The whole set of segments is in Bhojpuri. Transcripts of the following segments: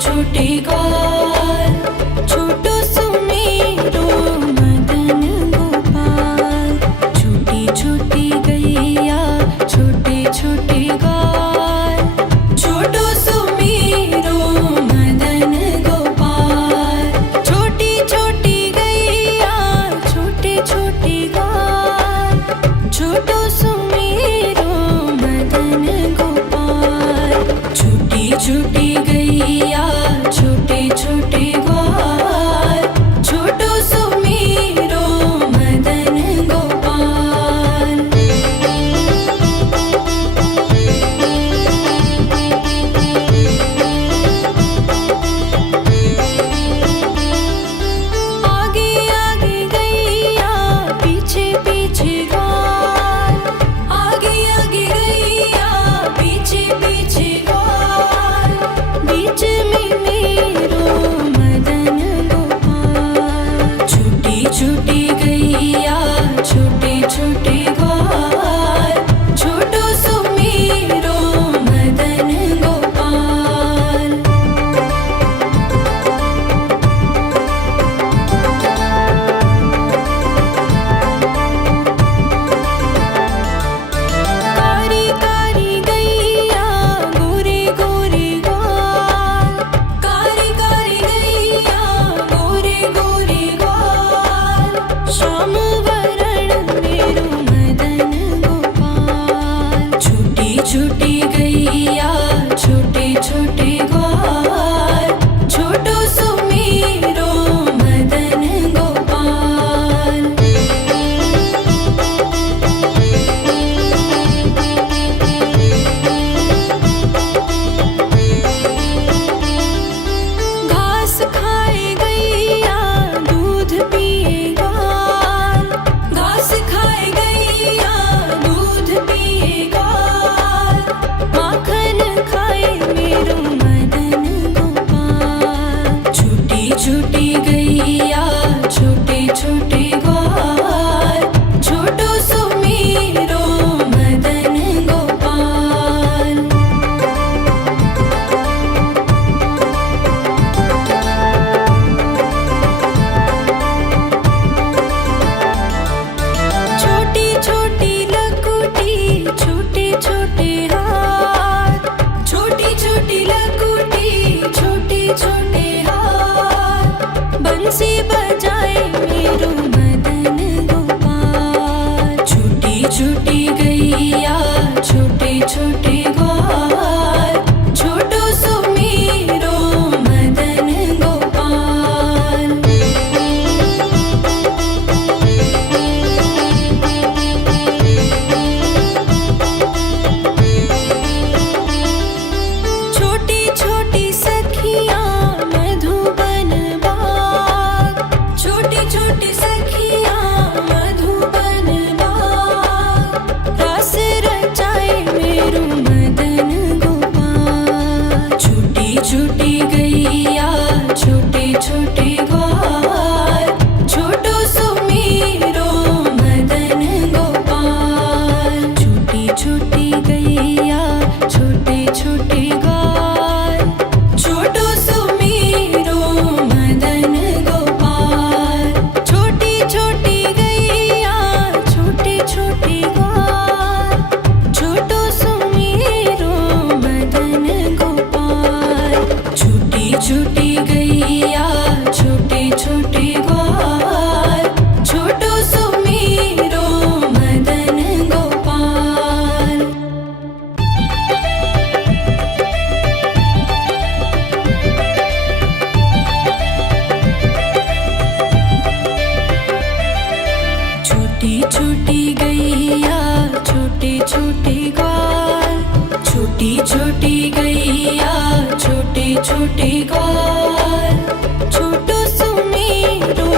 छोटे ग्वाल, छोटो सुमेरो मदन गोपाल। छोटी छोटी गैया छोटे छोटे ग्वाल, छोटो सुमेरो मदन गोपाल। छोटी छोटी गैया छोटे छोटे ग्वाल, छोटो सुमेरो मदन गोपाल। छोटी छोटी गैया छोटे छोटे ग्वाल, छोटो सुमेरो मदन गोपाल। आगे आगे गैया पीछे पीछे ग्वाल, आगे आगे गैया पीछे पीछे ग्वाल। बीच में मेरो मदन गोपाल। छोटी छोटी गैया छोटे छोटे ग्वाल, छोटो सुमेरो मदन गोपाल। कारी कारी गैया गोरे गोरे ग्वाल, कारी कारी गैया गोरे गोरे ग्वाल। श्याम वरण मेरो मदन गोपाल। छोटी छोटी गैया छोटे छोटे ग्वाल, छोटो सुमेरो मदन गोपाल। घास खाए गैया दूध पिए ग्वाल, घास खाए गैया दूध पिए ग्वाल। माखन खाए मेरो मदन गोपाल। छोटी छोटी गैया छोटे छोटे ग्वाल, छोटो सुमेरो मदन गोपाल। छोटी छोटी लकुटी छोटे छोटे हाथ, छोटी छोटी लकुटी छोटे छोटे हाथ। बंसी बजाए मेरो मदन गोपाल। छोटी छोटी गैया छोटे छोटे ग्वाल, छोटो सुमेरो मदन गोपाल। छोटी छोटी सखियाँ मधुबन बाग, छोटी छोटी सखियाँ मधुबन बाग। रास रचाए मेरो मदन गोपाल। छोटी छोटी गैया छोटे छोटे ग्वाल, छोटो सुमेरो मदन गोपाल। छोटी छोटी गैया छोटे छोटे ग्वाल, छोटो सुमेरो मदन गोपाल। छोटी छोटी गैया छोटे छोटे ग्वाल, छोटो सुमेरो मदन गोपाल। छोटी छोटी गैया छोटे छोटे ग्वाल, छोटो सुमेरो मदन गोपाल। छोटी छोटी गैया छोटे छोटे ग्वाल, छोटी छोटी गैया छोटे छोटे ग्वाल, छोटो सुमेरो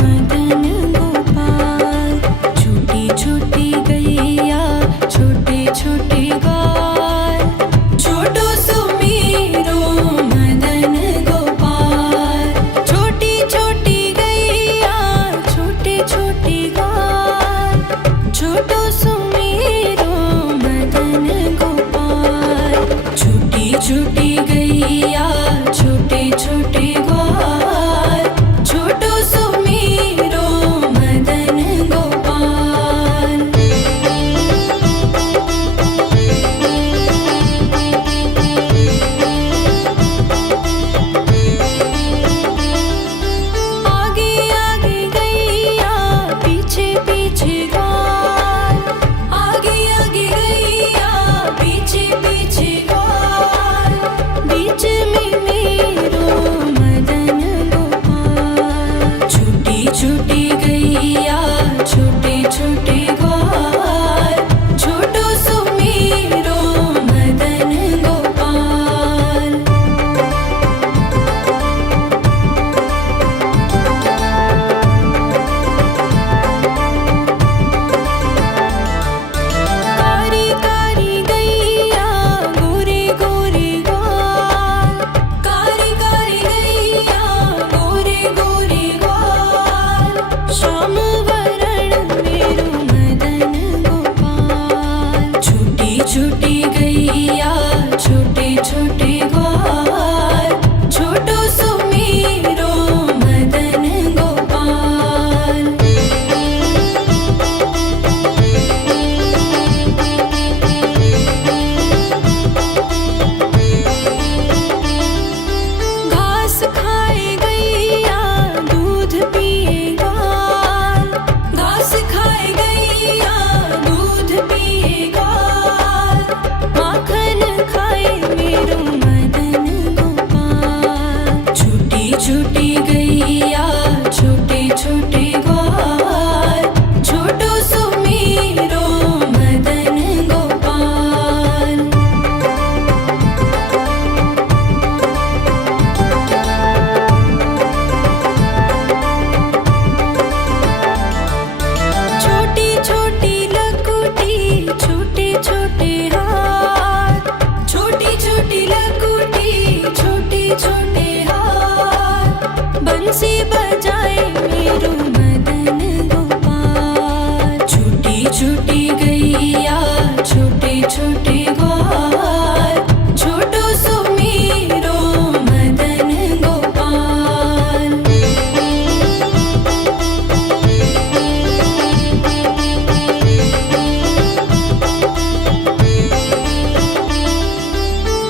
मदन गोपाल। छोटी छोटी गैया छोटे छोटे ग्वाल, छोटो सुमेरो मदन गोपाल। छोटी छोटी गैया छोटे छोटे ग्वाल, छोटो सुमेरो मदन गोपाल। छोटी छोटी गैया छोटे गैया छोटे छोटे ग्वाल छोटो सुमेरो मदन गोपाल। घास खाए गैया दूध पिए ग्वाल घास खाए गैया दूध पिए ग्वाल माखन खाए मेरो मदन गोपाल। छोटी छोटी गैया छोटे छोटे ग्वाल छोटो सुमेरो मदन गोपाल। छोटी छोटी लकुटी छोटे छोटे हाथ छोटी छोटी लकुटी छोटे छोटे हाथ बंसी बजाए मेरो मदन गोपाल। छोटी छोटी गैया छोटे छोटे ग्वाल छोटो सुमेरो मदन गोपाल।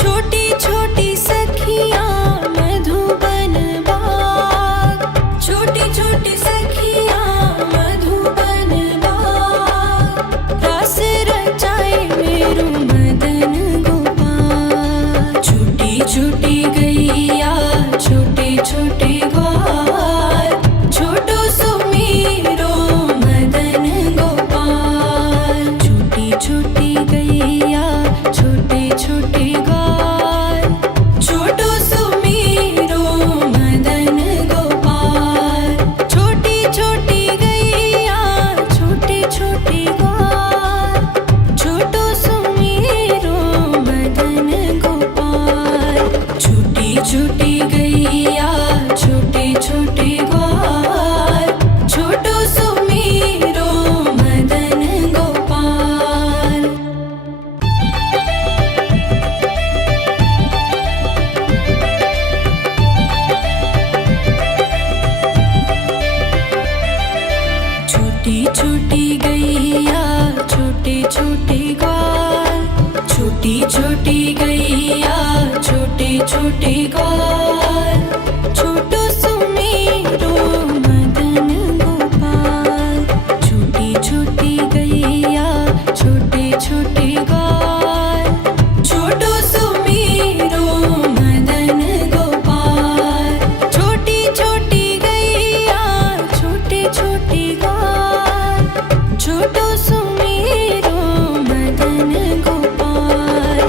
छोटी छोटी सखियाँ मधुबन बाग छोटी छोटी सखियाँ मधुबन बाग रास रचाए मेरो मदन गोपाल। छोटी छोटी गैया छोटे छोटे ग्वाल छोटो सुमेरो मदन गोपाल। छोटी छोटी गैया छोटे छोटे ग्वाल छोटो सुमेरो मदन गोपाल। छोटी छोटी गैया छोटे छोटे ग्वाल छोटो सुमेरो मदन गोपाल। छोटी छोटी गैया छोटे छोटे ग्वाल छोटो सुमेरो मदन गोपाल। छोटी छोटी गैया छोटे छोटे ग्वाल छोटी छोटी गैया छोटे छोटे ग्वाल छोटो सुमेरो मदन गोपाल। छोटी छोटी गैया छोटे छोटे ग्वाल छोटो सुमेरो मदन गोपाल। छोटी छोटी गैया छोटे छोटे ग्वाल छोटो सुमेरो मदन गोपाल।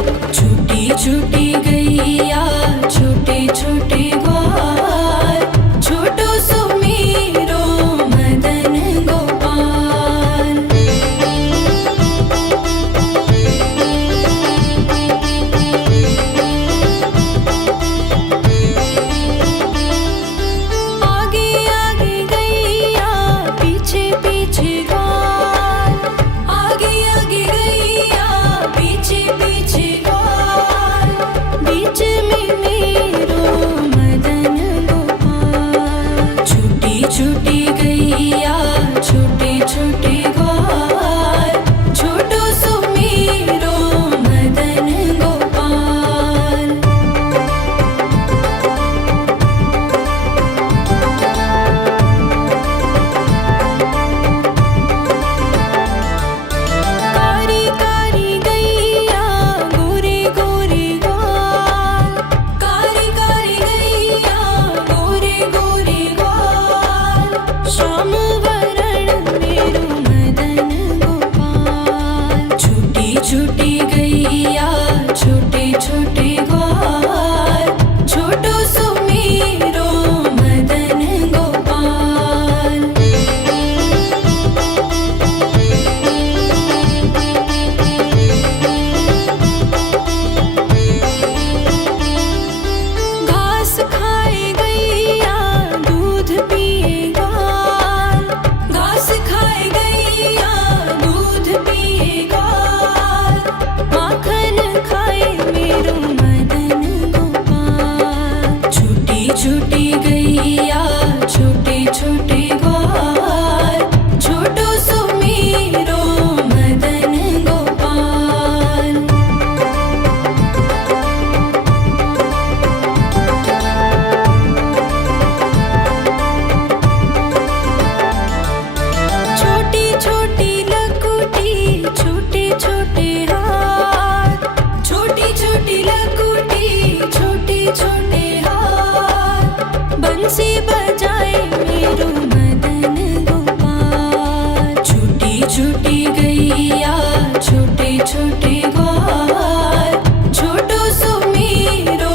छोटी लकुटी छोटे छोटे हाथ बंसी बजाए मेरो मदन गोपाल। छोटी छोटी गैया छोटे छोटे ग्वाल छोटो सो मेरो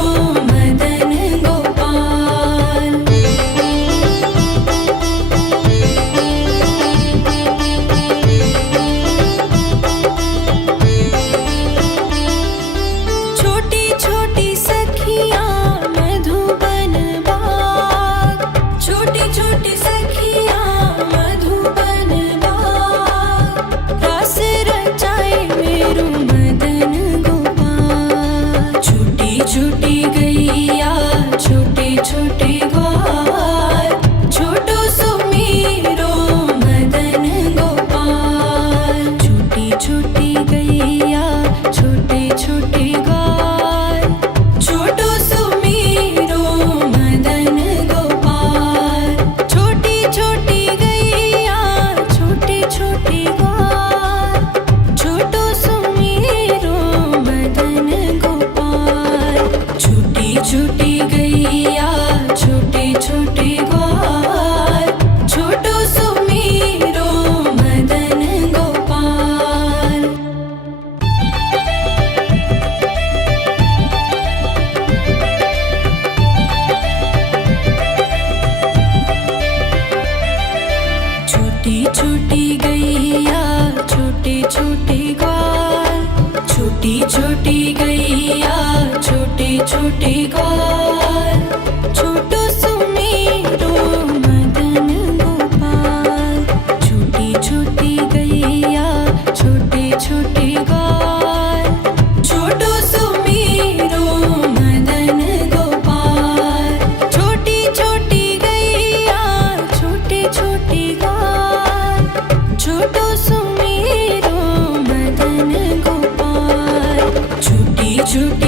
मदन गोपाल। छोटी छोटी सखियाँ मधुबन बाग छोटी छोटी सखियाँ मधुबन बाग रस रचाए मेरो मदन गोपाल। छोटी छोटी गैया छोटे छोटे ग्वाल छोटो सो मेरो मदन गोपाल। छोटी छोटी गैया छोटे छोटे ग्वाल छोटो सो मेरो मदन गोपाल। छोटी छोटी गैया छोटे छोटे ग्वाल छोटो सो मेरो मदन गोपाल। छोटी छोटी गैया छोटे छोटे ग्वाल छोटो सो मेरो मदन गोपाल। छोटी छोटी गैया छोटे छोटे ग्वाल छोटी छोटी गैया छोटे छोटे ग्वाल छोटो सो मेरो मदन गोपाल। छोटी छोटी गैया छोटे छोटे ग्वाल छोटो सो मेरो मदन गोपाल। छोटी छोटी गैया छोटे छोटे ग्वाल छोटो सो मेरो मदन गोपाल। छोटी छोटी